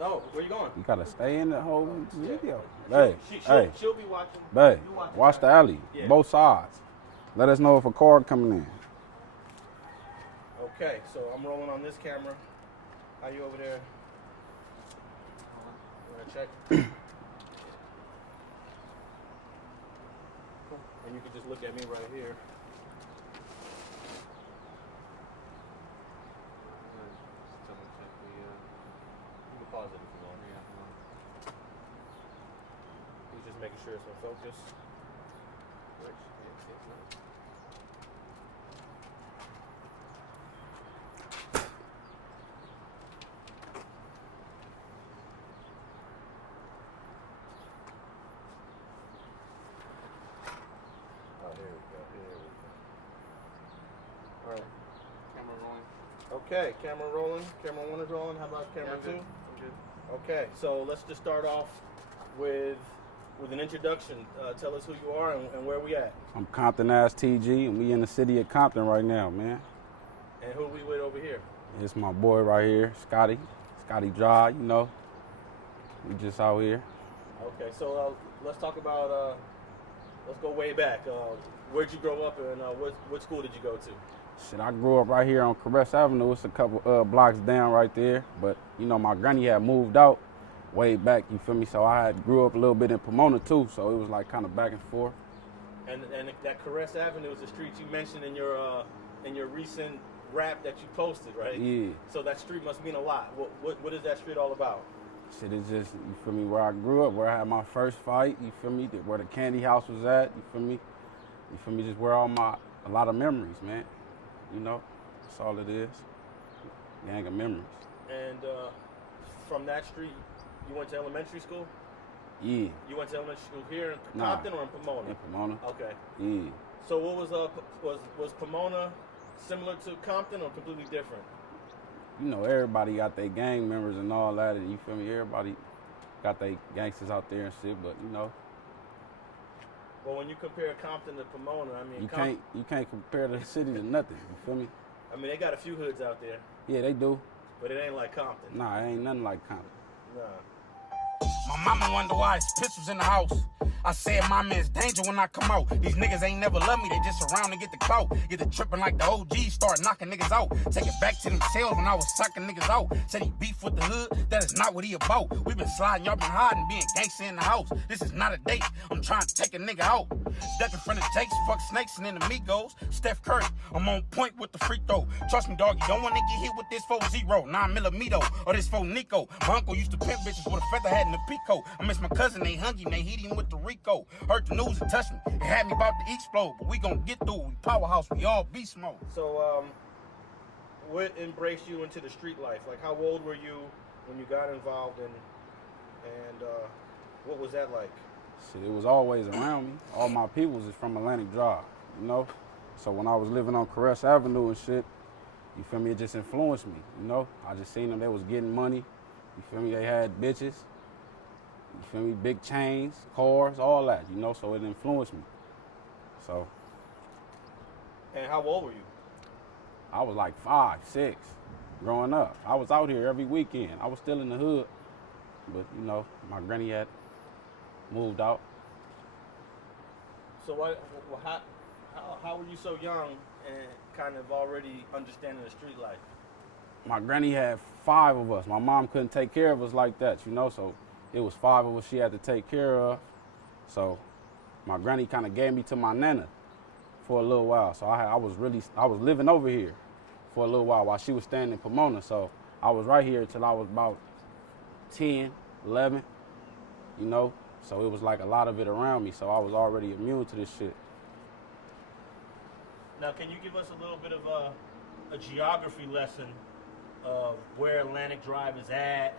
No, where you going? You gotta stay in the whole video. Yeah. Hey, She'll be watching. babe, watch the alley, both sides. Let us know if a car coming in. Okay, so I'm rolling on this camera. How you over there? You wanna check? And you can just look at me right here. You can pause it if you want. He's just making sure it's in focus. Okay, camera rolling. Camera 1 is rolling. How about camera 2? I'm good. Okay, so let's just start off with an introduction. Tell us who you are and where we at. I'm ComptonAss TG, and we in the city of Compton right now, man. And who we with over here? It's my boy right here, Scotty Drive, you know. We just out here. Okay, so let's talk about, let's go way back. Where'd you grow up and what school did you go to? Shit, I grew up right here on Crip Avenue. It's a couple blocks down right there. But, you know, my granny had moved out way back, you feel me? So I grew up a little bit in Pomona too, so it was like kind of back and forth. And that Crip Avenue is the street you mentioned in your recent rap that you posted, right? Yeah. So that street must mean a lot. What is that street all about? Shit, it's just, you feel me, where I grew up, where I had my first fight, you feel me, where the candy house was at, you feel me? You feel me, just where a lot of memories, man. You know, that's all it is. Gang of memories. And from that street, you went to elementary school? Yeah. You went to elementary school here in Compton or in Pomona? In Pomona. Okay. Yeah. So what was Pomona similar to Compton or completely different? You know, everybody got their gang members and all that, and you feel me? Everybody got their gangsters out there and shit, but you know. Well, when you compare Compton to Pomona, I mean, you can't compare the city to nothing. You feel me? I mean, they got a few hoods out there. Yeah, they do. But it ain't like Compton. Nah, it ain't nothing like Compton. Nah. My mama wonder why it's pistols in the house. I said, mama, it's danger when I come out. These niggas ain't never love me, they just around to get the clout. Get the tripping like the OG, start knocking niggas out. Take it back to themselves when I was sucking niggas out. Said he beef with the hood, that is not what he about. We been sliding, y'all been hiding, being gangster in the house. This is not a date, I'm trying to take a nigga out. Ducking front of Jakes, fuck snakes and amigos. Steph Curry, I'm on point with the free throw. Trust me, dog, you don't wanna get hit with this 4-0, 9mm, or this 4 Nico. My uncle used to pimp bitches with a feather hat and a peacoat. I miss my cousin, they hungry, they hit him with the Rico. Heard the news and touched me. It had me about to explode, but we gon' get through. We powerhouse, we all beast mode. So, what embraced you into the street life? Like, how old were you when you got involved and what was that like? Shit, it was always around me. All my peoples is from Atlantic Drive, you know? So when I was living on Crip Avenue and shit, you feel me, it just influenced me, you know? I just seen them, they was getting money, you feel me, they had bitches. You feel me? Big chains, cars, all that, you know, so it influenced me. So. And how old were you? I was like 5, 6, growing up. I was out here every weekend. I was still in the hood, but, you know, my granny had moved out. So how were you so young and kind of already understanding the street life? My granny had 5 of us. My mom couldn't take care of us like that, you know, so it was 5 of us she had to take care of. So my granny kind of gave me to my nana for a little while. So I was living over here for a little while she was staying in Pomona. So I was right here till I was about 10, 11, you know. So it was like a lot of it around me. So I was already immune to this shit. Now, can you give us a little bit of a geography lesson of where Atlantic Drive is at?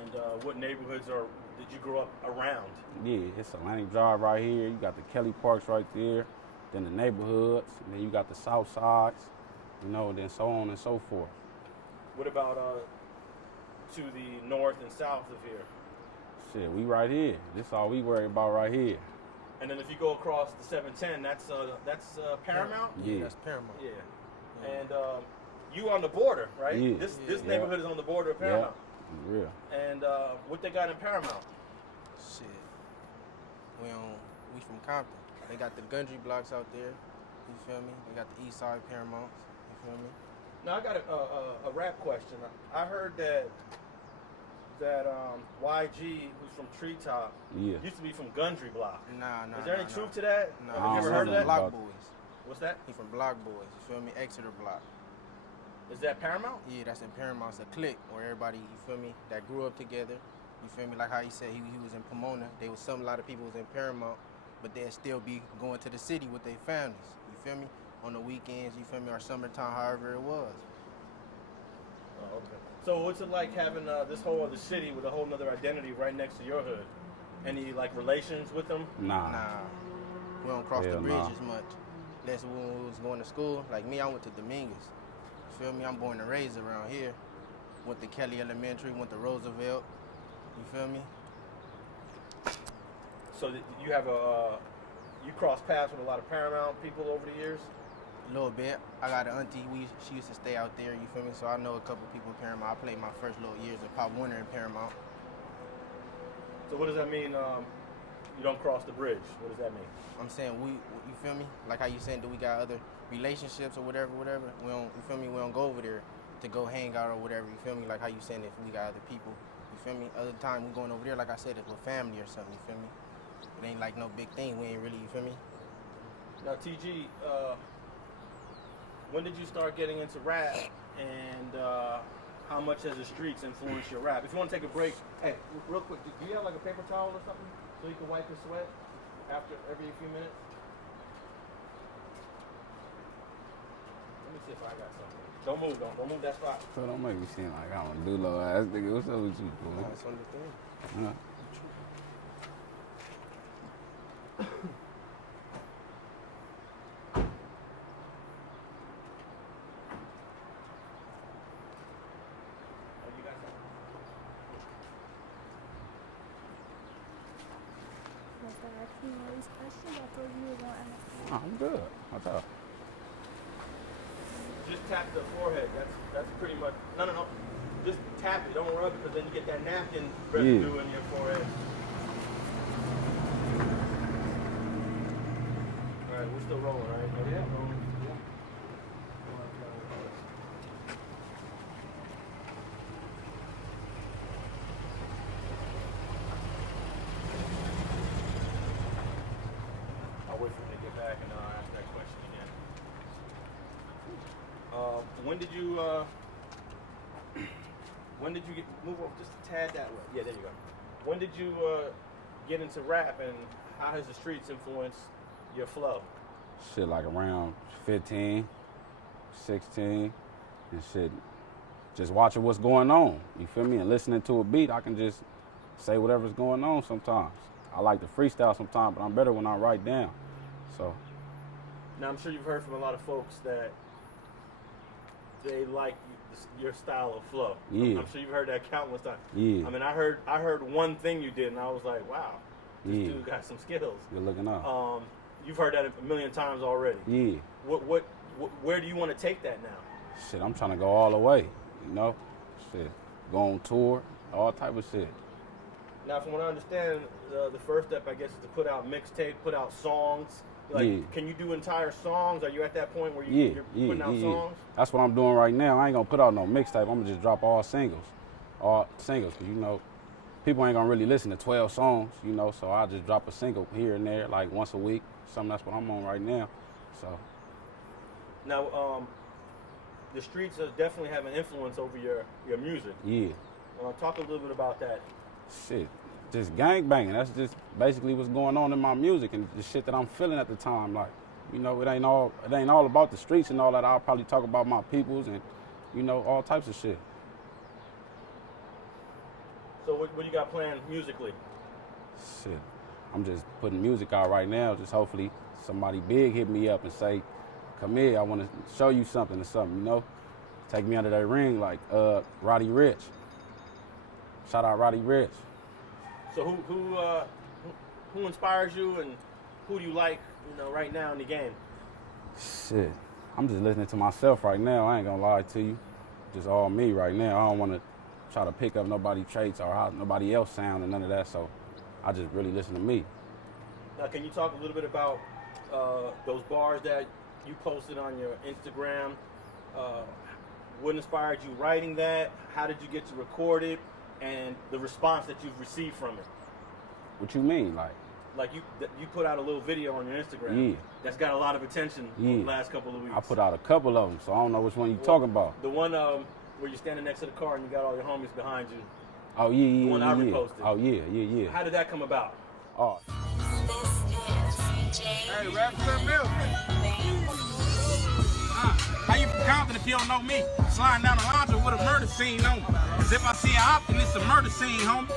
And what neighborhoods did you grow up around? Yeah, it's Atlantic Drive right here. You got the Kelly Parks right there, then the neighborhoods, and then you got the South Sides, you know, and then so on and so forth. What about to the north and south of here? Shit, we right here. This all we worry about right here. And then if you go across the 710, that's Paramount? Yeah. That's Paramount. Yeah. And you on the border, right? Yeah. This neighborhood is on the border of Paramount. Yeah, real. What they got in Paramount? Shit. We from Compton. They got the Gundry blocks out there. You feel me? They got the East Side Paramounts. You feel me? Now I got a rap question. I heard that YG, who's from Treetop, used to be from Gundry Block. Nah. Is there any truth to that? Nah. Have you ever heard of that? Block Boys. What's that? He from Block Boys. You feel me? Exeter Block. Is that Paramount? Yeah, that's in Paramount. It's a clique where everybody, you feel me, that grew up together. You feel me? Like how he said he was in Pomona. There was a lot of people was in Paramount, but they'd still be going to the city with their families. You feel me? On the weekends, you feel me, or summertime, however it was. Oh, okay. So what's it like having this whole other city with a whole other identity right next to your hood? Any like relations with them? Nah. We don't cross the Hell bridge nah. as much. That's when we was going to school. Like me, I went to Dominguez. You feel me? I'm born and raised around here. Went to Kelly Elementary, went to Roosevelt. You feel me? So you have you cross paths with a lot of Paramount people over the years? A little bit. I got an auntie. She used to stay out there. You feel me? So I know a couple people in Paramount. I played my first little years in Pop Warner in Paramount. So what does that mean? You don't cross the bridge. What does that mean? I'm saying you feel me? Like how you saying, do we got other relationships or whatever? We don't, you feel me? We don't go over there to go hang out or whatever. You feel me? Like how you saying if we got other people. You feel me? Other time we going over there, like I said, if we're family or something. You feel me? It ain't like no big thing. We ain't really. You feel me? Now TG, when did you start getting into rap, and how much has the streets influenced your rap? If you want to take a break, hey, real quick, do you have like a paper towel or something so you can wipe your sweat after every few minutes? Let me see if I got something. Don't move that spot. So don't make me seem like I'm a do-lo ass nigga. What's up with you, boy? That's on the thing. Huh? Oh, I'm good. What's up? Just tap the forehead. That's pretty much. No. Just tap it. Don't rub it, because then you get that napkin residue in your forehead. All right, we're still rolling, right? Yeah. Rolling. Yeah. I'll wait for him to get back and ask that question again. When did you move up just a tad that way? Yeah, there you go. When did you get into rap, and how has the streets influenced your flow? Shit, like around 15, 16, and shit. Just watching what's going on, you feel me? And listening to a beat, I can just say whatever's going on sometimes. I like to freestyle sometimes, but I'm better when I write down. So. Now, I'm sure you've heard from a lot of folks that they like your style of flow. Yeah. I'm sure you've heard that countless times. Yeah. I mean, I heard one thing you did, and I was like, wow, this dude got some skills. Good looking up. You've heard that a million times already. Yeah. Where do you want to take that now? Shit, I'm trying to go all the way, you know? Shit, go on tour, all type of shit. Now, from what I understand, the first step, I guess, is to put out mixtape, put out songs. Like, can you do entire songs? Are you at that point where you're putting out songs? That's what I'm doing right now. I ain't gonna put out no mixtape. I'm gonna just drop all singles, cause you know, people ain't gonna really listen to 12 songs, you know. So I just drop a single here and there, like once a week. Something that's what I'm on right now. So. Now, the streets definitely have an influence over your music. Yeah. Talk a little bit about that. Shit, just gang banging. That's just basically what's going on in my music and the shit that I'm feeling at the time. Like, you know, it ain't all about the streets and all that. I'll probably talk about my peoples and, you know, all types of shit. So what you got planned musically? Shit, I'm just putting music out right now. Just hopefully somebody big hit me up and say, come here, I want to show you something or something, you know? Take me under that ring like Roddy Ricch. Shout out Roddy Ricch. So who inspires you, and who do you like, you know, right now in the game? Shit, I'm just listening to myself right now. I ain't gonna lie to you. Just all me right now. I don't want to try to pick up nobody's traits or how nobody else sound and none of that. So I just really listen to me. Now, can you talk a little bit about those bars that you posted on your Instagram? What inspired you writing that? How did you get to record it? And the response that you've received from it? What you mean, Like you put out a little video on your Instagram that's got a lot of attention in the last couple of weeks. I put out a couple of them, so I don't know which one you talking about. The one where you're standing next to the car and you got all your homies behind you. Oh yeah, The one I reposted. Oh yeah. How did that come about? Oh. Hey, rap some milk. How you from Compton if you don't know me? Sliding down Alonso with a murder scene on me. Cause if I see an op, then it's a murder scene, homie.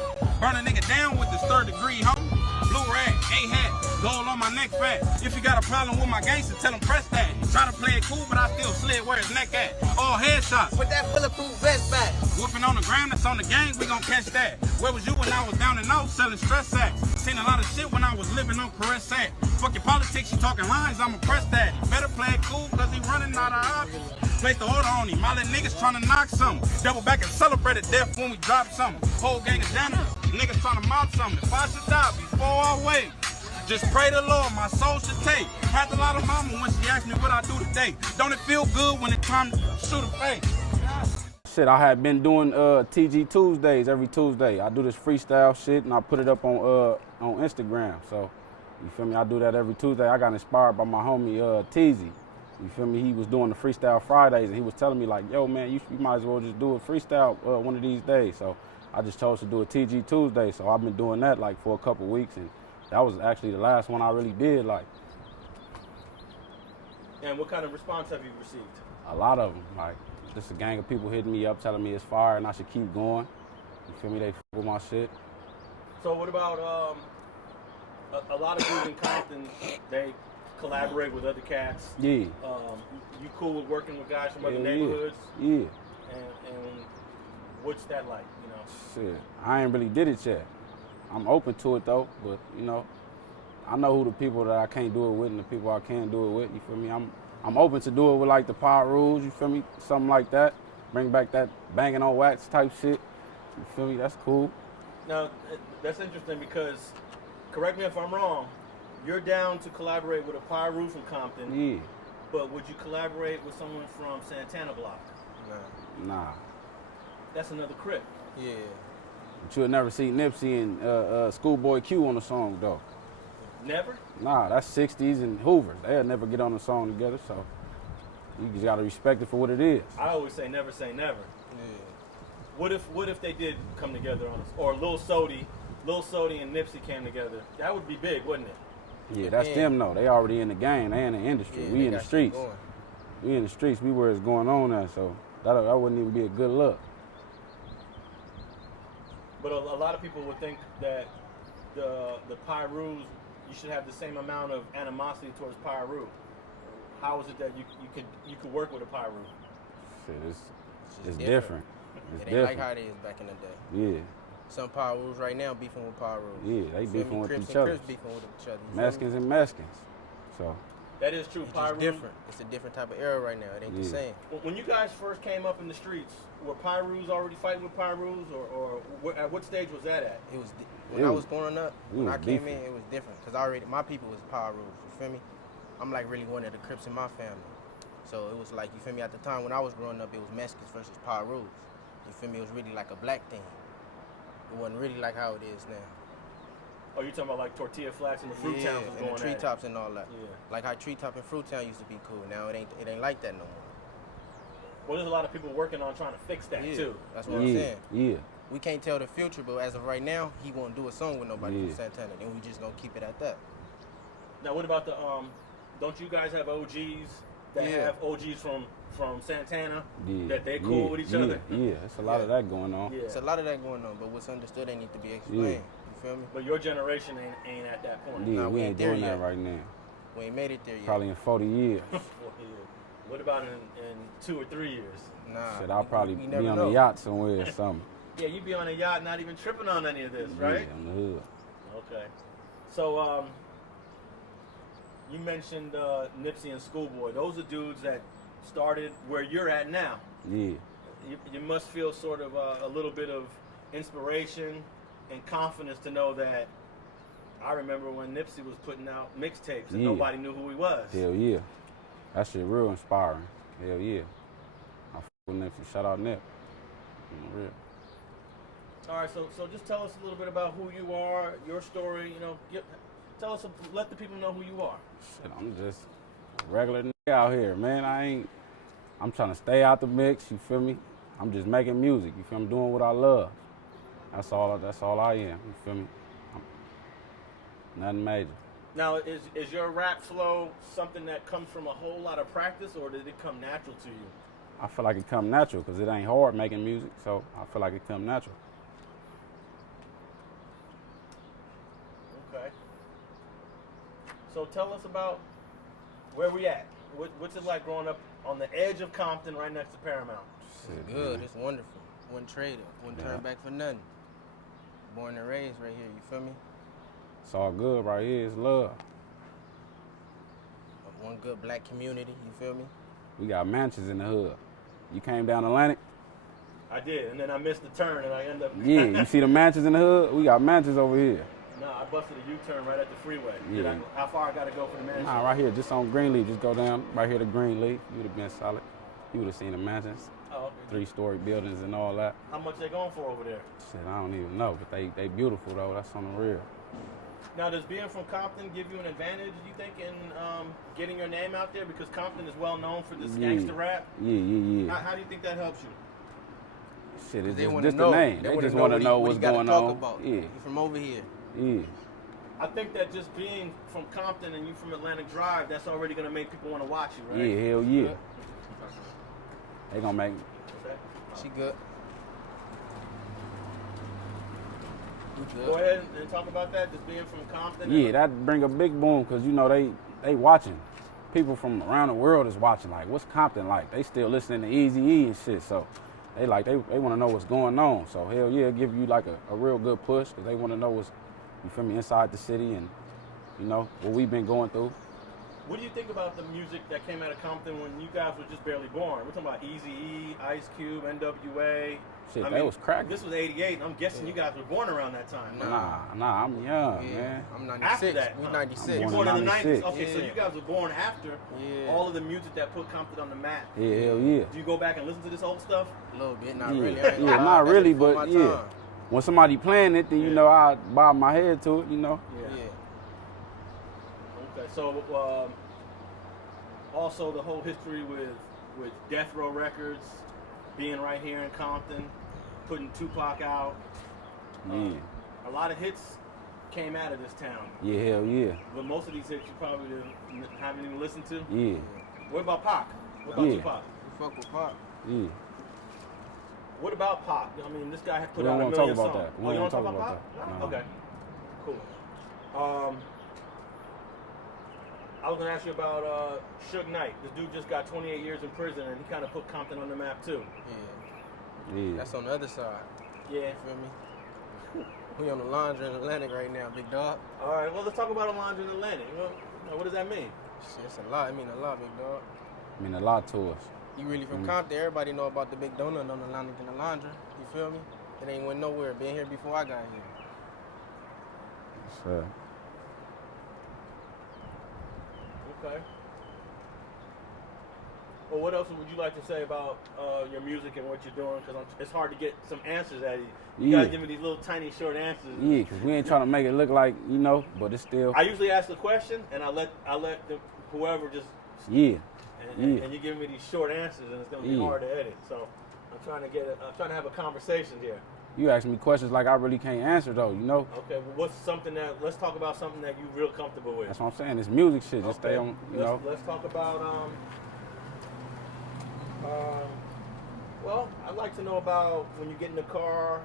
Burn a nigga down with this 3rd degree, homie. Blue rag, A-hat, gold on my neck fat. If you got a problem with my gangster, tell him press that. Try to play it cool, but I still slid where his neck at. All headshots. With that bulletproof vest back. Whooping on the ground, that's on the gang, we gon' catch that. Where was you when I was down and out selling stress sacks? Seen a lot of shit when I was living on Caress Sack. Fuck your politics, you talking lines, I'ma press that. You better play it cool, cause he running out of options. Place the order on him, my little niggas tryna knock something. Double back and celebrate a death when we drop something. Whole gang of janitors, niggas tryna mouth something. If I should die before I wake, just pray the Lord, my soul should take. Had a lot of mama when she asked me what I do today. Don't it feel good when it's time to shoot a face? Shit, I had been doing TG Tuesdays every Tuesday. I do this freestyle shit and I put it up on Instagram. So, you feel me? I do that every Tuesday. I got inspired by my homie TZ. You feel me? He was doing the Freestyle Fridays and he was telling me like, yo man, you might as well just do a freestyle one of these days. So I just chose to do a TG Tuesday. So I've been doing that like for a couple weeks and that was actually the last one I really did like. And what kind of response have you received? A lot of them, like just a gang of people hitting me up telling me it's fire and I should keep going. You feel me? They fuck with my shit. So what about a lot of dudes in Compton, they collaborate with other cats. Yeah. You cool with working with guys from other neighborhoods? Yeah. And what's that like, you know? Shit, I ain't really did it yet. I'm open to it though, but you know, I know who the people that I can't do it with and the people I can do it with, you feel me? I'm open to do it with like the Power Rules, you feel me? Something like that. Bring back that banging on wax type shit. You feel me? That's cool. Now, that's interesting because, correct me if I'm wrong, you're down to collaborate with a Power Rule from Compton. Yeah. But would you collaborate with someone from Santana Block? Nah. That's another Crip. Yeah. But you'll never see Nipsey and Schoolboy Q on the song though. Never? Nah, that's 60s and Hoover. They'll never get on the song together, so you just gotta respect it for what it is. I always say never say never. Yeah. What if they did come together on this, or Lil Sody and Nipsey came together? That would be big, wouldn't it? Yeah, that's them though. They already in the game. They in the industry. Yeah, We in the streets. We in the streets. We where it's going on at. So that wouldn't even be a good look. But a lot of people would think that the Pyru's, you should have the same amount of animosity towards Pyru. How is it that you could work with a Pyru? Shit, it's different. It's It ain't different. like how it is back in the day. Yeah. Some Power Rules right now beefing with Power Rules. Yeah, they beefing with Crips each and other. Crips beefing with each other. Mexicans and Mexicans. So That is true. It's Pyru. just different. It's a different type of era right now. It ain't the same. When you guys first came up in the streets, were Pyrus already fighting with Pyrus, or at what stage was that at? It was when I was growing up. When I came beefing. in, it was different because my people was Power Rules. You feel me? I'm like really one of the Crips in my family. So it was like, you feel me? At the time when I was growing up, it was Mexicans versus Power Rules. You feel me? It was really like a black thing. It wasn't really like how it is now. Oh, you talking about like tortilla flats and the fruit towns was and going the at it. treetops and all that. Yeah. Like how treetop and fruit town used to be cool. Now it ain't like that no more. Well, there's a lot of people working on trying to fix that too. That's what I'm saying. Yeah. We can't tell the future, but as of right now, he won't do a song with nobody from Santana. Then we just gonna keep it at that. Now, what about the don't you guys have OGs that have OGs from Santana that they cool with each other? Yeah, it's a lot of that going on. Yeah. It's a lot of that going on, but what's understood ain't need to be explained. You feel me? But your generation ain't at that point. Yeah, Nah, we ain't doing there that yet. right now. We ain't made it there yet. Probably in 40 years. What about in 2 or 3 years? Nah. Shit, I'll probably we be never on know. a yacht somewhere or something. Yeah, you be on a yacht, not even tripping on any of this, right? Yeah, on the hood. Okay. So, you mentioned Nipsey and Schoolboy. Those are dudes that started where you're at now. Yeah. you must feel sort of a little bit of inspiration and confidence to know that I remember when Nipsey was putting out mixtapes and nobody knew who he was. Hell yeah. That shit real inspiring. Hell yeah. I f with Nipsey. Shout out Nip. Real. All right, so just tell us a little bit about who you are, your story. You know, tell us, let the people know who you are. Shit, I'm just a regular nigga out here, man. I'm trying to stay out the mix. You feel me? I'm just making music. You feel me? I'm doing what I love. That's all I am. You feel me? Nothing major. Now, is your rap flow something that comes from a whole lot of practice, or did it come natural to you? I feel like it come natural because it ain't hard making music, so I feel like it come natural. Okay. So tell us about where we at. What's it like growing up on the edge of Compton, right next to Paramount? It's good. It's wonderful. Wouldn't trade it. Wouldn't turn back for nothing. Born and raised right here. You feel me? It's all good right here. It's love. One good black community. You feel me? We got mansions in the hood. You came down Atlantic? I did, and then I missed the turn, and I ended up... Yeah, you see the mansions in the hood? We got mansions over here. No, I busted a U-turn right at the freeway. Yeah. How far I got to go for the mansion? Nah, right here, just on Greenleaf. Just go down right here to Greenleaf. You would have been solid. You would have seen the mansions. Oh, okay. 3-story buildings and all that. How much they going for over there? Shit, I don't even know, but they beautiful though. That's on the real. Now, does being from Compton give you an advantage, you think, in getting your name out there? Because Compton is well known for this gangster rap. Yeah. How do you think that helps you? Shit, it's They just wanna the know. name. They just want to know what's going on. About. Yeah. You from over here. Yeah. I think that just being from Compton and you from Atlantic Drive, that's already going to make people want to watch you, right? Yeah, hell yeah. They gonna make. Okay. She good. Go ahead and talk about that, just being from Compton. Yeah, that bring a big boom because you know they watching. People from around the world is watching. Like, what's Compton like? They still listening to Eazy-E and shit. So they want to know what's going on. So hell yeah, give you like a real good push because they want to know what's, you feel me, inside the city and you know what we've been going through. What do you think about the music that came out of Compton when you guys were just barely born? We're talking about Eazy-E, Ice Cube, NWA. Shit, that was cracking. This was '88, and I'm guessing you guys were born around that time. Nah, I'm young, man. I'm 96. After that, We 96. You're born in the 90s. Okay, so Yeah. you guys were born after all of the music that put Compton on the map. Yeah, hell yeah. Do you go back and listen to this old stuff? A little bit, not Yeah, really. I ain't gonna lie. not That's really, before but my yeah. time. When somebody playing it, then you know I bob my head to it, you know. Yeah. Okay, so also the whole history with Death Row Records being right here in Compton, putting Tupac out. Yeah. A lot of hits came out of this town. Yeah, hell yeah. But most of these hits you probably haven't even listened to. Yeah. What about Pac? What about Yeah. Tupac? We fuck with Pop. Yeah. What about Pac? I mean, this guy had put We don't out a wanna million talk about songs. that. We Oh, you don't don't wanna talk talk about Pac? about that. No. Okay, cool. I was gonna ask you about Suge Knight. This dude just got 28 years in prison, and he kind of put Compton on the map too. Yeah. Yeah. That's on the other side. Yeah. You feel me? We on the laundry in Atlantic right now, big dog. All right. Well, let's talk about Alonso in Atlantic. Well, what does that mean? Shit, it's a lot. I mean a lot, big dog. I mean a lot to us. You really from Compton, everybody know about the big donut on Atlantic and the laundry. You feel me? It ain't went nowhere. Been here before I got here. So, Okay. Well, what else would you like to say about your music and what you're doing? Because it's hard to get some answers at you. You Yeah. guys give me these little tiny short answers. yeah, because we ain't trying to make it look like, you know, but it's still, I usually ask the question, and I let whoever just yeah. and you give me these short answers, and it's gonna be Yeah. hard to edit. So I'm trying to have a conversation here. You ask me questions like I really can't answer though, you know? Okay, well, let's talk about something that you're real comfortable with. That's what I'm saying. It's music shit. Just Okay. stay on, you know. Let's talk about well, I'd like to know about when you get in the car,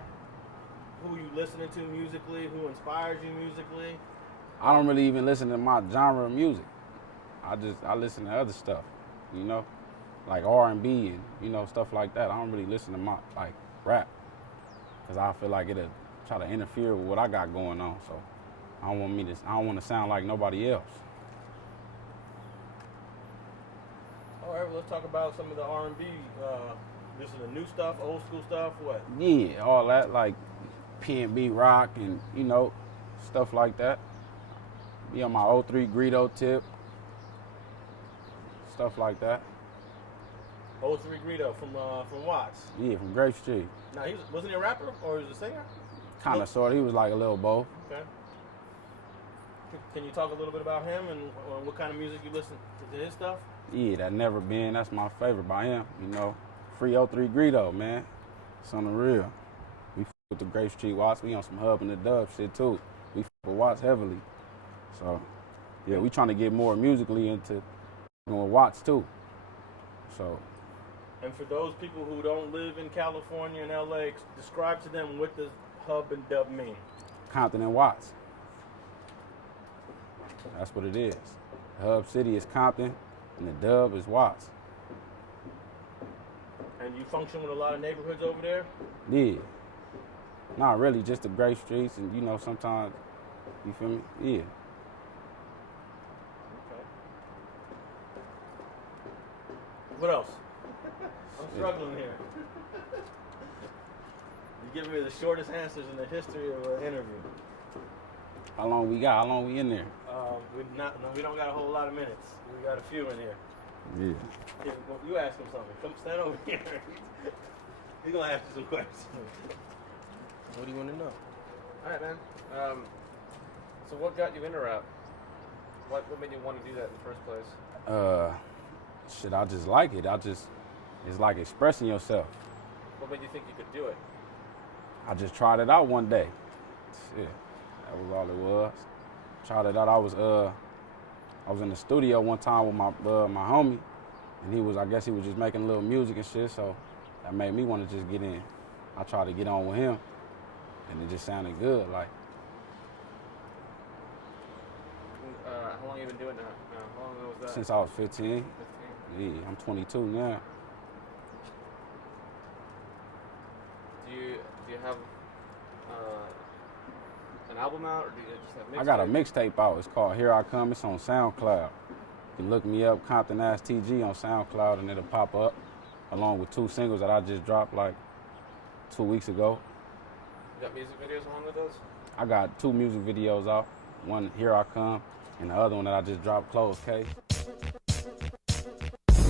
who you listening to musically, who inspires you musically. I don't really even listen to my genre of music. I listen to other stuff, you know, like R&B and you know stuff like that. I don't really listen to my like rap because I feel like it'll try to interfere with what I got going on. So I don't want to sound like nobody else. All right, well, let's talk about some of the R&B Listen to new stuff, old school stuff, what? Yeah, all that, like P&B rock and, you know, stuff like that. Be on my 03 Greedo tip, stuff like that. 03 Greedo from Watts. Yeah, from Grape Street. Now, wasn't he a rapper or was he a singer? Kind of, sort of. He was like a little both. Okay. Can you talk a little bit about him and what kind of music you listen to his stuff? Yeah, that Never Been. That's my favorite by him. You know, free 03 Greedo, man. It's on the real. We with the Grape Street Watts. We on some Hub and the Dub shit too. We with Watts heavily. So, yeah, we trying to get more musically into with Watts too. So. And for those people who don't live in California and LA, describe to them what does Hub and Dub mean? Compton and Watts. That's what it is. The Hub City is Compton, and the Dub is Watts. And you function with a lot of neighborhoods over there? Yeah. Not really, just the Grape Streets, and you know, sometimes, you feel me? Yeah. Okay. What else? I'm struggling here. You're giving me the shortest answers in the history of an interview. How long we got? How long we in there? We don't got a whole lot of minutes. We got a few in here. Yeah. Yeah, well, you ask him something. Come stand over here. He's gonna ask you some questions. What do you want to know? All right, man. So what got you into rap? What made you want to do that in the first place? Shit, I just like it. It's like expressing yourself. What made you think you could do it? I just tried it out one day. Shit, that was all it was. Tried it out. I was in the studio one time with my homie, and I guess he was just making a little music and shit, so that made me want to just get in. I tried to get on with him, and it just sounded good, like. How long have you been doing that now? How long was that? Since I was 15. 15. Yeah, I'm 22 now. Do you have an album out, or do you just have mixtapes? I got a mixtape out. It's called Here I Come. It's on SoundCloud. You can look me up, ComptonAss TG on SoundCloud, and it'll pop up, along with 2 singles that I just dropped like 2 weeks ago. You got music videos along with those? I got 2 music videos out. One, Here I Come, and the other one that I just dropped, Closed Case.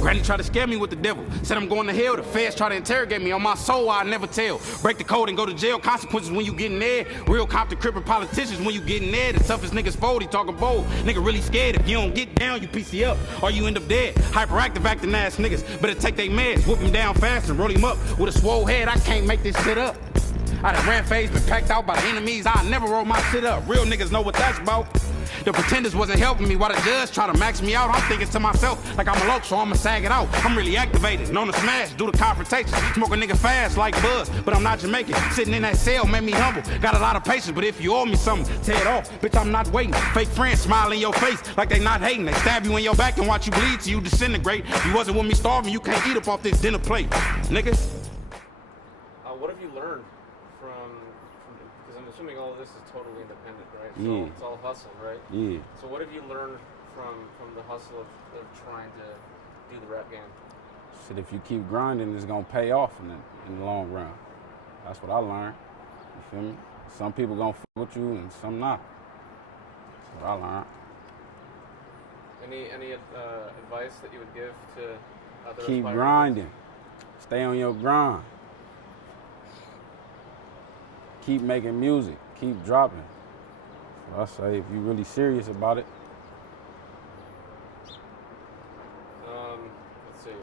Granny tried to scare me with the devil. Said I'm going to hell. The feds try to interrogate me. On my soul, I'll never tell. Break the code and go to jail. Consequences when you get in there. Real Compton Crip politicians when you get in there. The toughest niggas fold, he talking bold. Nigga really scared. If you don't get down, you PC up. Or you end up dead. Hyperactive acting ass niggas. Better take they meds. Whoop him down fast and roll him up. With a swole head, I can't make this shit up. I done ran phase, been packed out by the enemies. I never roll my shit up. Real niggas know what that's about. The pretenders wasn't helping me while the judge try to max me out. I'm thinking to myself like I'm a loc, so I'ma sag it out. I'm really activated, known to smash, do the confrontation. Smoke a nigga fast like Buzz, but I'm not Jamaican. Sitting in that cell made me humble. Got a lot of patience, but if you owe me something, tear it off. Bitch, I'm not waiting. Fake friends smile in your face like they not hating. They stab you in your back and watch you bleed till you disintegrate. You wasn't with me starving, you can't eat up off this dinner plate. Nigga. What have you learned because I'm assuming all of this is totally independent, right? Yeah. It's all hustle, right? Yeah. So what have you learned from the hustle of trying to do the rap game? Shit, if you keep grinding, it's gonna pay off in the long run. That's what I learned. You feel me? Some people gonna fuck with you and some not. That's what I learned. Any advice that you would give to other Keep aspiring grinding. Stay on your grind. Keep making music. Keep dropping. So I say if you're really serious about it. Let's see.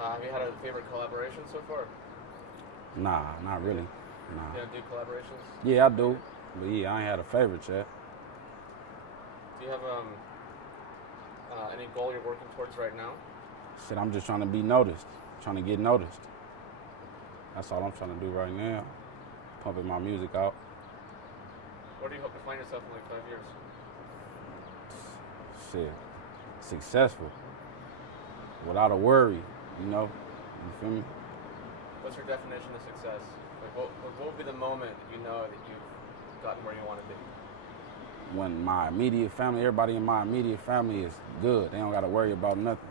Have you had a favorite collaboration so far? Nah, not really. Nah. You don't do collaborations? Yeah, I do. But yeah, I ain't had a favorite yet. Do you have any goal you're working towards right now? Shit, I'm just trying to be noticed. Trying to get noticed. That's all I'm trying to do right now. Pumping my music out. Where do you hope to find yourself in like 5 years? Shit, successful. Without a worry, you know? You feel me? What's your definition of success? Like what would be the moment that you know that you've gotten where you want to be? when my immediate family, everybody in my immediate family is good. They don't got to worry about nothing.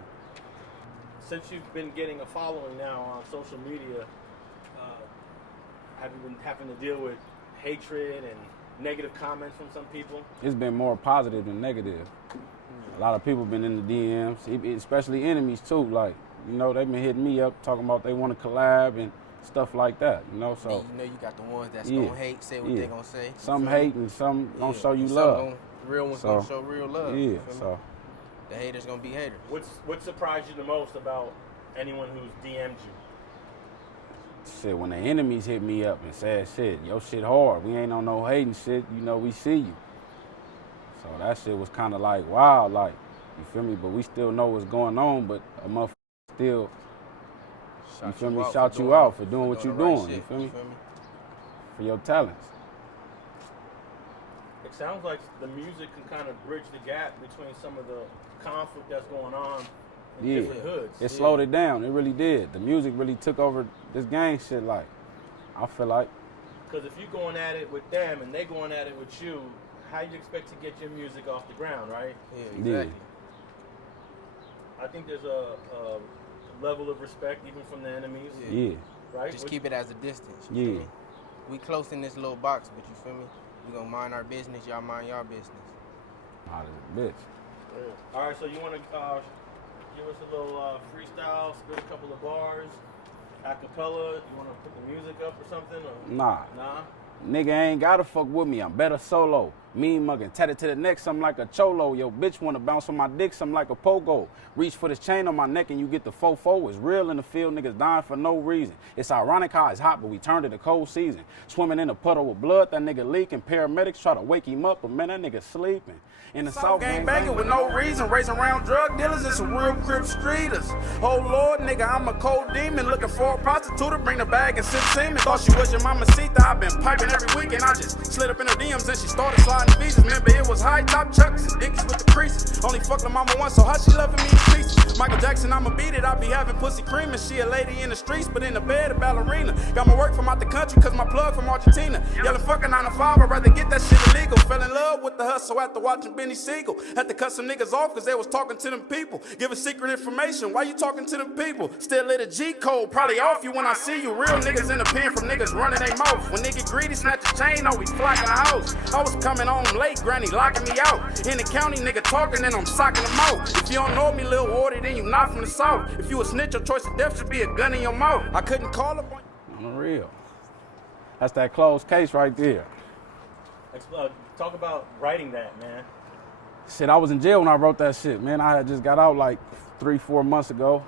Since you've been getting a following now on social media, have you been having to deal with hatred and negative comments from some people? It's been more positive than negative. A lot of people been in the DMs, especially enemies too. Like, you know, they've been hitting me up talking about they want to collab and stuff like that, you know. So you know, you got the ones that's gonna hate, say what they gonna say. Some hate and some gonna show you love. Real ones gonna show real love. Yeah, so the haters gonna be haters. What surprised you the most about anyone who's DM'd you? Shit, when the enemies hit me up and said, shit, your shit hard. We ain't on no hating shit, you know, we see you. So that shit was kind of like, wow, like, you feel me? But we still know what's going on, but a motherfucker still, you feel me, shout you out for doing what you doing, you feel me? For your talents. It sounds like the music can kind of bridge the gap between some of the conflict that's going on in different hoods. It slowed it down, it really did. The music really took over this gang shit, like, I feel like. Because if you going at it with them and they going at it with you, how you expect to get your music off the ground, right? Yeah, exactly. I think there's a level of respect even from the enemies. Yeah. Right? Just keep it as a distance. You feel me? We close in this little box, but you feel me? We gonna mind our business, y'all mind y'all business. Hot as a bitch. Yeah. All right, so you want to give us a little freestyle, spit a couple of bars, acapella? You want to put the music up or something? Or? Nah. Nigga ain't gotta fuck with me, I'm better solo. Mean muggin', tatted to the neck, something like a cholo. Yo, bitch wanna bounce on my dick, something like a pogo. Reach for this chain on my neck and you get the fofo. It's real in the field, niggas dying for no reason. It's ironic how it's hot, but we turned it to cold season. Swimming in a puddle with blood, that nigga leaking. Paramedics try to wake him up, but man, that nigga sleeping. In the South gang banging with no reason, raising around drug dealers and some real crip streeters. Oh Lord, nigga, I'm a cold demon, looking for a prostitute to bring the bag and sip semen. Thought she was your mama Sita, I've been piping every weekend. I just slid up in her DMs and she started sliding visas. Remember it was high top chucks and dickies with the creases. Only fucked the mama once, so how she loving me in pieces? Michael Jackson, I'ma beat it, I be having pussy creaming. She a lady in the streets, but in the bed a ballerina. Got my work from out the country, cause my plug from Argentina. Yelling fucking 9 to 5, I'd rather get that shit illegal. Fell in love with the hustle after watching Benny Siegel. Had to cut some niggas off cause they was talking to them people. Giving secret information, why you talking to them people? Still lit a G code, probably off you when I see you. Real niggas in the pen from niggas running they mouth. When nigga greedy, snatch a chain, always flocking the house. I was coming home late, granny locking me out. In the county, nigga talking and I'm socking them out. If you don't know me, Lil Wardy, then you not from the South. If you a snitch, your choice of death should be a gun in your mouth. I couldn't call up on you. On the real. That's that closed case right there. Talk about writing that, man. Shit, I was in jail when I wrote that shit, man. I had just got out like 3-4 months ago.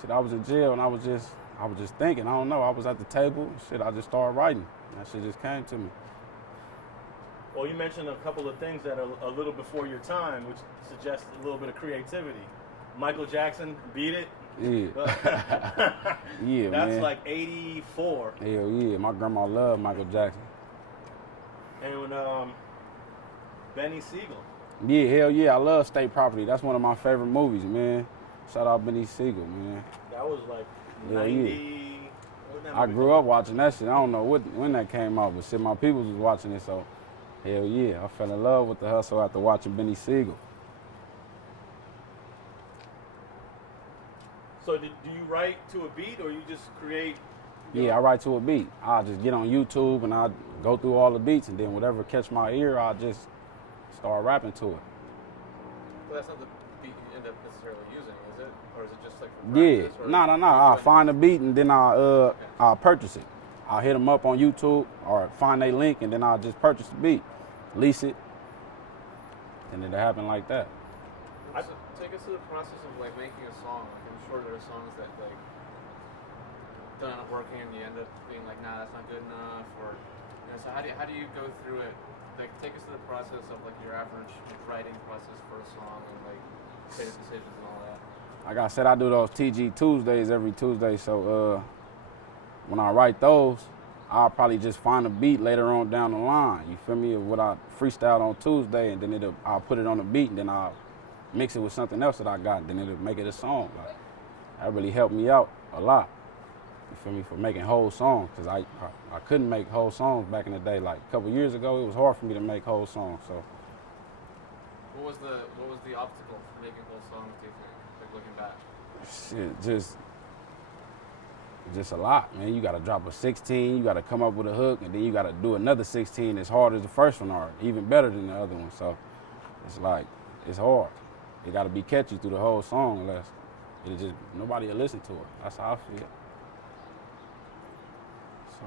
Shit, I was in jail and I was just thinking, I don't know, I was at the table, shit, I just started writing. That shit just came to me. Well, you mentioned a couple of things that are a little before your time, which suggests a little bit of creativity. Michael Jackson, Beat It. Yeah. Yeah, That's man. like 84. Hell yeah, my grandma loved Michael Jackson. And Benny Siegel. Yeah, hell yeah, I love State Property. That's one of my favorite movies, man. Shout out Benny Siegel, man. That was like Yeah, 90. Yeah. I grew up watching that shit. I don't know when that came out, but shit, my people was watching it, so hell yeah. I fell in love with the hustle after watching Benny Siegel. So do you write to a beat or you just create? Yeah, I write to a beat. I'll just get on YouTube and I'll go through all the beats, and then whatever catch my ear, I'll just start rapping to it. Well, that's not the beat you end up necessarily using, is it? Or is it just like for Yeah, practice? no. I'll find a beat and then I'll purchase it. I'll hit them up on YouTube or find a link and then I'll just purchase the beat, lease it, and it'll happen like that. So take us through the process of like making a song. Like, I'm sure there are songs that like don't end up working and you end up being like, nah, that's not good enough. Or you know, so how do you go through it? Like, take us through the process of like your average writing process for a song and like creative decisions and all that. Like I said, I do those TG Tuesdays every Tuesday, so when I write those, I'll probably just find a beat later on down the line. You feel me? Of what I freestyle on Tuesday, and then I'll put it on the beat, and then I'll mix it with something else that I got, and then it'll make it a song. Like, that really helped me out a lot. You feel me? For making whole songs, because I couldn't make whole songs back in the day. Like a couple years ago, it was hard for me to make whole songs. So What was the obstacle for making whole songs? Do you think? Like looking back. Shit, just a lot, man. You gotta drop a 16, you gotta come up with a hook, and then you gotta do another 16 as hard as the first one or even better than the other one. So it's like, it's hard. It gotta be catchy through the whole song, unless it just, nobody will listen to it. That's how I feel. So.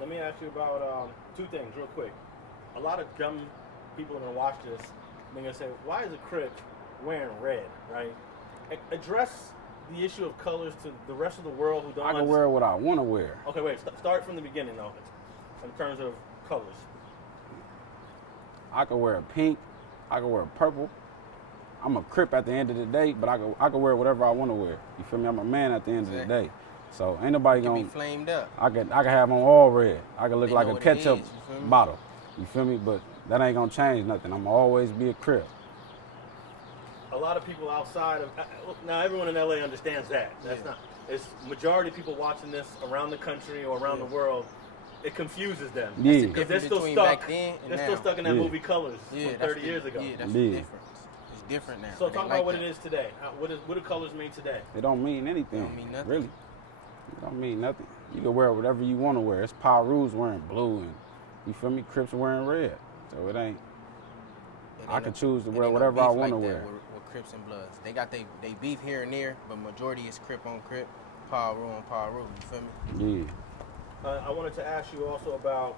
Let me ask you about two things real quick. A lot of dumb people are gonna watch this, they're gonna say, why is a Crip wearing red, right? Address the issue of colors to the rest of the world who don't I can wear what I want to wear. Okay, wait, start from the beginning though, in terms of colors. I can wear pink, I can wear purple. I'm a Crip at the end of the day, but I can wear whatever I want to wear. You feel me? I'm a man at the end of the day. So ain't nobody gonna be flamed up. I can have on all red. I can look They like know a what it ketchup is, you feel me? bottle. You feel me? But that ain't gonna change nothing. I'm always be a Crip. A lot of people outside of now, everyone in LA understands that. That's not. It's majority of people watching this around the country or around the world. It confuses them. Yeah. Because they're still Between stuck. back then and They're still now. stuck in that Yeah. movie Colors from 30 years ago. Yeah, that's Yeah. the difference. It's different now. So It talk ain't about like what that. it is today. What do colors mean today? It don't mean anything. It don't mean nothing. Really. It don't mean nothing. You can wear whatever you want to wear. It's Power Rules wearing blue and you feel me? Crips wearing red. So it ain't. I can choose to It wear ain't no whatever I beef want to like that wear. With Crips and Bloods. They got they beef here and there, but majority is Crip on Crip, Power Rule on Power Rule. You feel me? Yeah. I wanted to ask you also about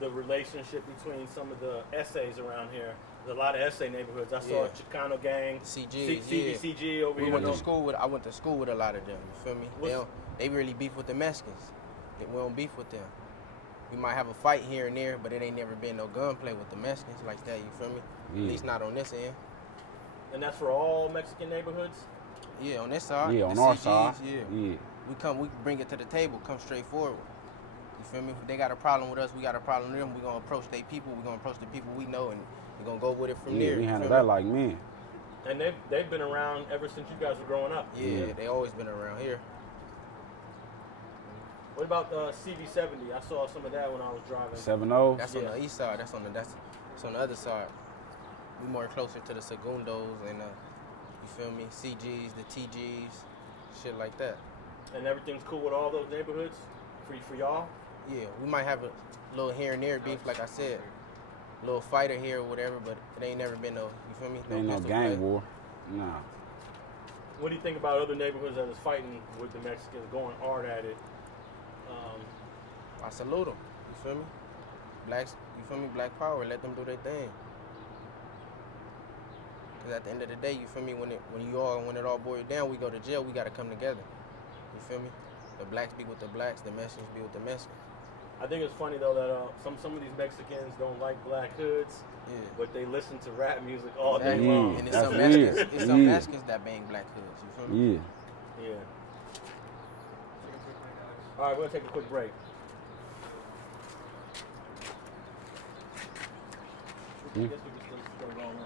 the relationship between some of the essays around here. There's a lot of essay neighborhoods. I saw Yeah. Chicano Gang, CG, CG over We here. went to school with. I went to school with a lot of them. You feel me? What's- They really beef with the Mexicans. We don't beef with them. We might have a fight here and there, but it ain't never been no gunplay with the Mexicans like that. You feel me? Yeah. At least not on this end. And that's for all Mexican neighborhoods? Yeah, on this side. Yeah, on the our CGs, side. Yeah. We bring it to the table, come straight forward. You feel me? If they got a problem with us, we got a problem with them. We're gonna approach their people, we're gonna approach the people we know, and we're gonna go with it from Yeah, there. we you handle feel that me? like men. And they've been around ever since you guys were growing up. Yeah, Yeah. they always been around here. What about CV70? I saw some of that when I was driving. 7-0. That's on the east side. That's on the other side. We more closer to the Segundos and you feel me? CGs, the TGs, shit like that. And everything's cool with all those neighborhoods for y'all? Yeah, we might have a little here and there beef, like I said, a little fighter here or whatever, but it ain't never been no, you feel me? Ain't no pistol gang play. war. Nah. What do you think about other neighborhoods that is fighting with the Mexicans, going hard at it? I salute them. You feel me? Blacks, you feel me? Black power. Let them do their thing. Cause at the end of the day, you feel me? When it all boils down, we go to jail. We gotta come together. You feel me? The blacks be with the blacks. The Mexicans be with the Mexicans. I think it's funny though that some of these Mexicans don't like black hoods, Yeah. but they listen to rap music all day Exactly. long. And it's That's some weird. Mexicans. It's some Yeah. Mexicans that bang black hoods. You feel me? Yeah. Yeah. All right, we're gonna take a quick break. I guess we can still rolling.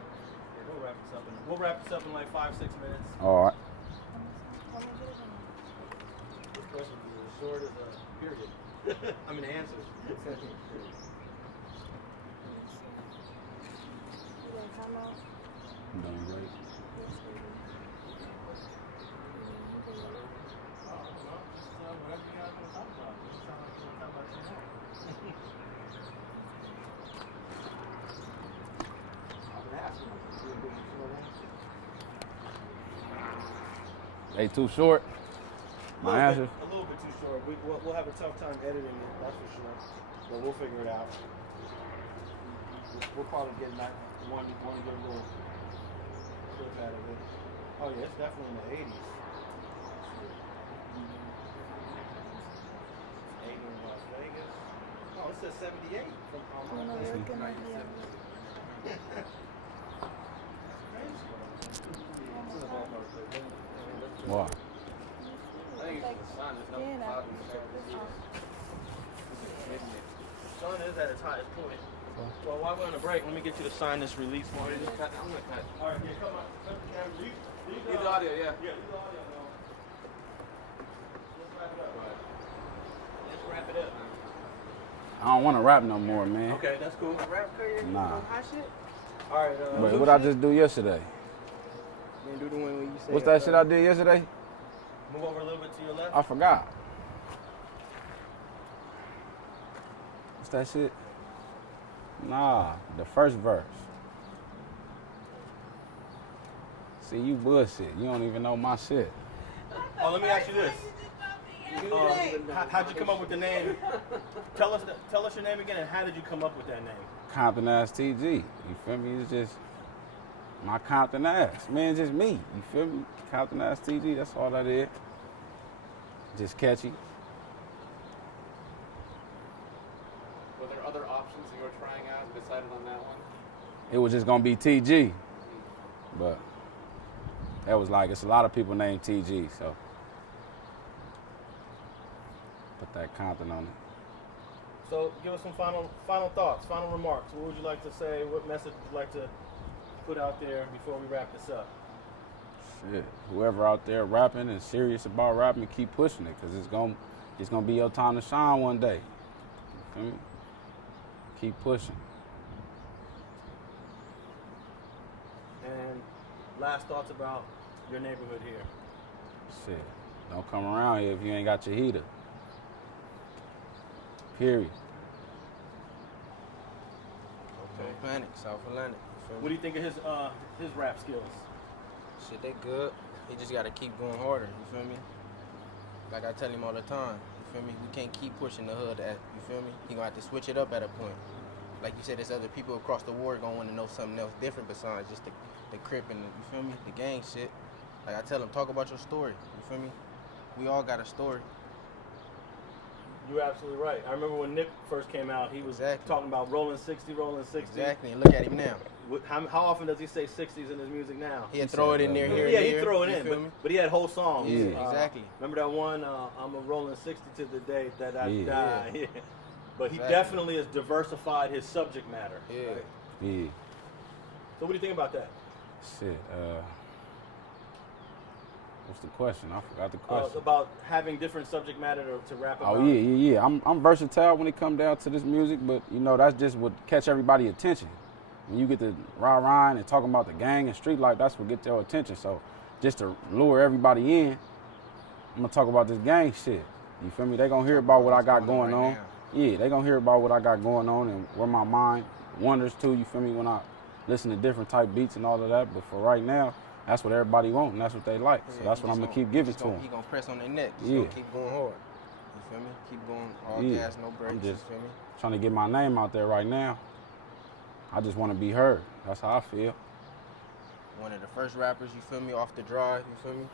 We'll wrap this up in like 5-6 minutes. All right. This question is as short as a period. I mean, the answers. I'm doing great. They too short. My answer. A little bit too short. We'll have a tough time editing it, that's for sure. But we'll figure it out. We'll probably get that one to get a little clip out of it. Oh yeah, it's definitely in the 80s. 80 in Las Vegas. Oh, it says 78 from Wow. I think it's the sun. There's no cloud in the sky. Sun is at its highest point. Well, while we're on a break, let me get you to sign this release form. I'm gonna cut. All right, yeah, come on. Cut the camera. Leave Leave the audio, yeah. Yeah, leave the audio, no. Let's wrap it up. Let's wrap it up. I don't want to rap no more, man. Okay, that's cool. Nah. All right. But what I just do yesterday? Man, do the one where you say. What's that shit I did yesterday? Move over a little bit to your left. I forgot. What's that shit? Nah, the first verse. See, you bullshit. You don't even know my shit. Oh, let me ask you this. How'd you come up with the name? Tell us your name again, and how did you come up with that name? Compton Ass TG. You feel me? It's just my Compton ass. Man, it's just me. You feel me? Compton Ass TG, that's all that is. Just catchy. Were there other options you were trying out and decided on that one? It was just gonna be TG. But that was like, it's a lot of people named TG, so put that Compton on it. So give us some final thoughts, final remarks. What would you like to say? What message would you like to put out there before we wrap this up? Shit, whoever out there rapping and serious about rapping, keep pushing it, cause it's gonna be your time to shine one day. You feel me? Keep pushing. And last thoughts about your neighborhood here. Shit, don't come around here if you ain't got your heater. Period. Okay. Atlantic, South Atlantic. You feel me? What do you think of his rap skills? Shit, they good. He just gotta keep going harder. You feel me? Like I tell him all the time. You feel me? We can't keep pushing the hood. You feel me? He gonna have to switch it up at a point. Like you said, there's other people across the world gonna want to know something else different besides just the Crip and you feel me? The gang shit. Like I tell him, talk about your story. You feel me? We all got a story. You're absolutely right. I remember when Nick first came out, he was talking about rolling 60. Exactly. And look at him now. How often does he say 60s in his music now? He'd throw it in there here Yeah, and there. he'd throw it in, but he had whole songs. Yeah. Exactly. Remember that one, I'm a rolling 60 to the day that I Yeah. die. Yeah. But he Exactly. definitely has diversified his subject matter. Yeah. Right? Yeah. So what do you think about that? Shit. What's the question? I forgot the question. About having different subject matter to rap about. Oh yeah. I'm versatile when it comes down to this music, but you know that's just what catch everybody's attention. When you get to rah and talking about the gang and street life, that's what get their attention. So just to lure everybody in, I'm gonna talk about this gang shit. You feel me? They gonna hear about what I got going on. Right now. Yeah, they gonna hear about what I got going on and where my mind wanders to. You feel me? When I listen to different type beats and all of that. But for right now, that's what everybody want and that's what they like. So that's what I'm gonna keep giving to them. He gonna press on their neck. Yeah. Gonna keep going hard. You feel me? Keep going all gas, no brakes. I'm just you feel me? trying to get my name out there right now. I just want to be heard. That's how I feel. One of the first rappers, you feel me, off the drive, you feel me?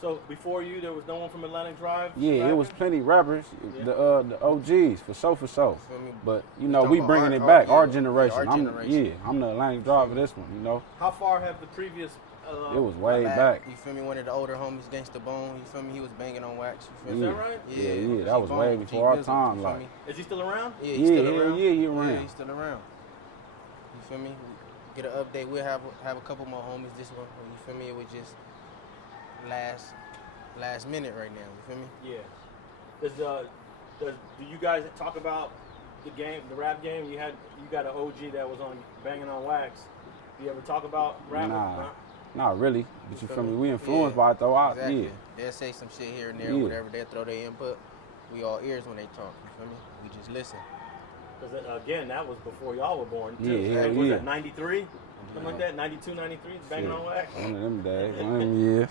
So before you, there was no one from Atlantic Drive? Yeah, rapping? it was plenty rappers, Yeah. the OGs, for sure. You feel me? But, you know, talking we about bringing our- it back, yeah, our yeah, generation. our generation. I'm the Atlantic Drive of this one, you know. How far have the previous... It was way Lad, back. You feel me? One of the older homies, Gangsta Bone, you feel me? He was banging on wax, you feel Is me? that right? Yeah, that was way before our time, like. Is he still around? Yeah, he's still Yeah, around. he around. Yeah, he's still around. You feel me? Get an update. We'll have a couple more homies this one. You feel me? It was just last minute right now. You feel me? Yeah. Do you guys talk about the game, the rap game? You got an OG that was on banging on wax. Do you ever talk about rap? Nah. Not really, but you feel me? We Yeah, influenced by it though. Exactly. Yeah. They'll say some shit here and there, Yeah. whatever. They'll throw their input. We all ears when they talk. You feel me? We just listen. Because again, that was before y'all were born too. Yeah, Like, was yeah. that 93? Something like that? 92, 93? Banging on wax? One of them days, one of them years.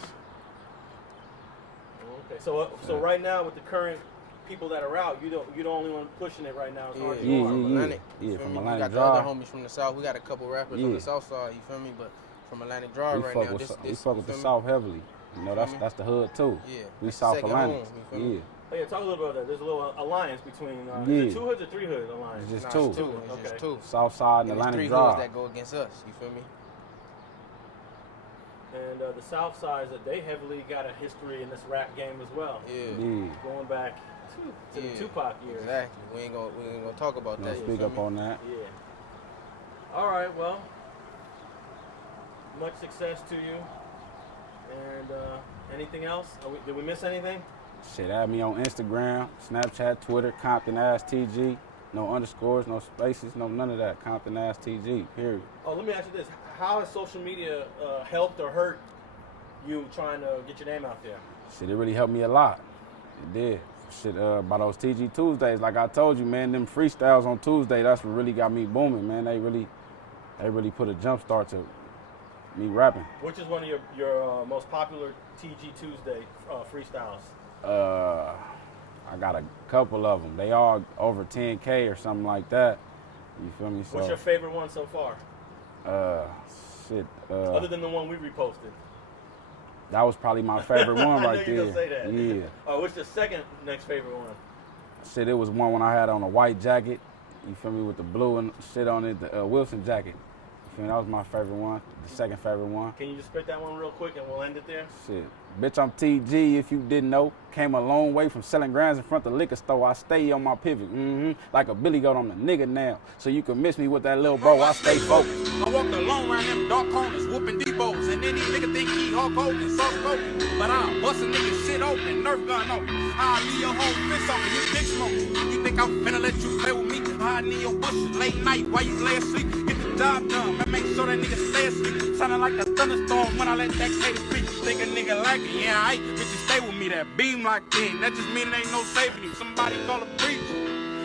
Okay. So right now with the current people that are out, you're the only one pushing it right now. It's hard to Yeah, go on. yeah. Atlantic. You Yeah, feel from me? We Atlantic got the other Drive. homies from the south. We got a couple rappers on Yeah. the south side. You feel me? But from Atlantic Drive We right fuck now, with this we this fuck with you the feel me? South heavily. You know, Feel me? that's the hood too. Yeah. We That's South second Atlantic. home, you feel me? Yeah. Oh, yeah, talk a little about that. There's a little alliance between. Is Yeah. it 2 hoods or 3 hood alliance? It's just Nah, two. it's two. It's Okay. just two. South Side and And it's Atlantic three Drive. hoods that go against us. You feel me? And the South Side, they heavily got a history in this rap game as well. Yeah. Yeah. Going back to the Yeah. Tupac years. Exactly. We ain't gonna talk about No, that. you speak feel up me? on that. Yeah. All right. Well, much success to you. And anything else? Did we miss anything? Shit, add me on Instagram, Snapchat, Twitter, ComptonAssTG. No underscores, no spaces, no none of that. Compton Ass TG, period. Oh, let me ask you this: how has social media helped or hurt you trying to get your name out there? Shit, it really helped me a lot. It did. Shit, by those TG Tuesdays, like I told you, man, them freestyles on Tuesday, that's what really got me booming, man. They really put a jump start to me rapping. Which is one of your most popular TG Tuesday freestyles? I got a couple of them. They all over 10K or something like that. You feel me? So, what's your favorite one so far? Shit. Other than the one we reposted. That was probably my favorite one right there. I knew you were gonna say that. Yeah. What's your second next favorite one? Shit, it was one when I had on a white jacket. You feel me? With the blue and shit on it, the Wilson jacket. You feel me? That was my favorite one. The second favorite one. Can you just spit that one real quick and we'll end it there? Shit. Bitch, I'm TG, if you didn't know. Came a long way from selling grams in front of the liquor store. I stay on my pivot, like a billy goat on the nigga now. So you can miss me with that little bro, I stay focused. I walked alone around them dark corners, whooping depots. And then these niggas think he Hulk Hogan, soft spoken. But I'm busting niggas shit open, Nerf gun open. I'll leave your whole fist open, you dick smoke. You think I'm finna let you play with me? Hiding in your bushes late night while you lay asleep. Get the job done, and make sure that nigga stay asleep. Sounding like a thunderstorm when I let that cater speak. Think a nigga like it, yeah, I bitches stay with me, that beam locked in. That just mean there ain't no saving you. Somebody call a preacher.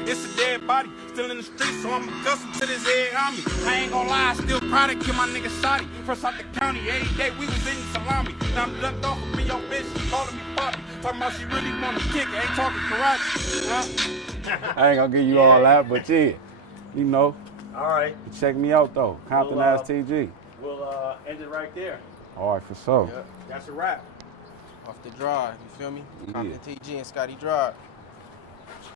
It's a dead body, still in the streets, so I'm accustomed to this head on me. I ain't gonna lie, still proud to kill my nigga Shotty. First out the county, every day we was eating salami. Now I'm ducked off of me, your bitch, she calling me poppy. Talking about she really wanna kick it, ain't talking karate. Huh? I ain't gonna give you all that, but yeah, you know. All right. Check me out though, Compton Ass TG. We'll end it right there. All right, for sure. Yep. That's a wrap. Off the drive, you feel me? Yeah. Compton TG and Scotty Drive.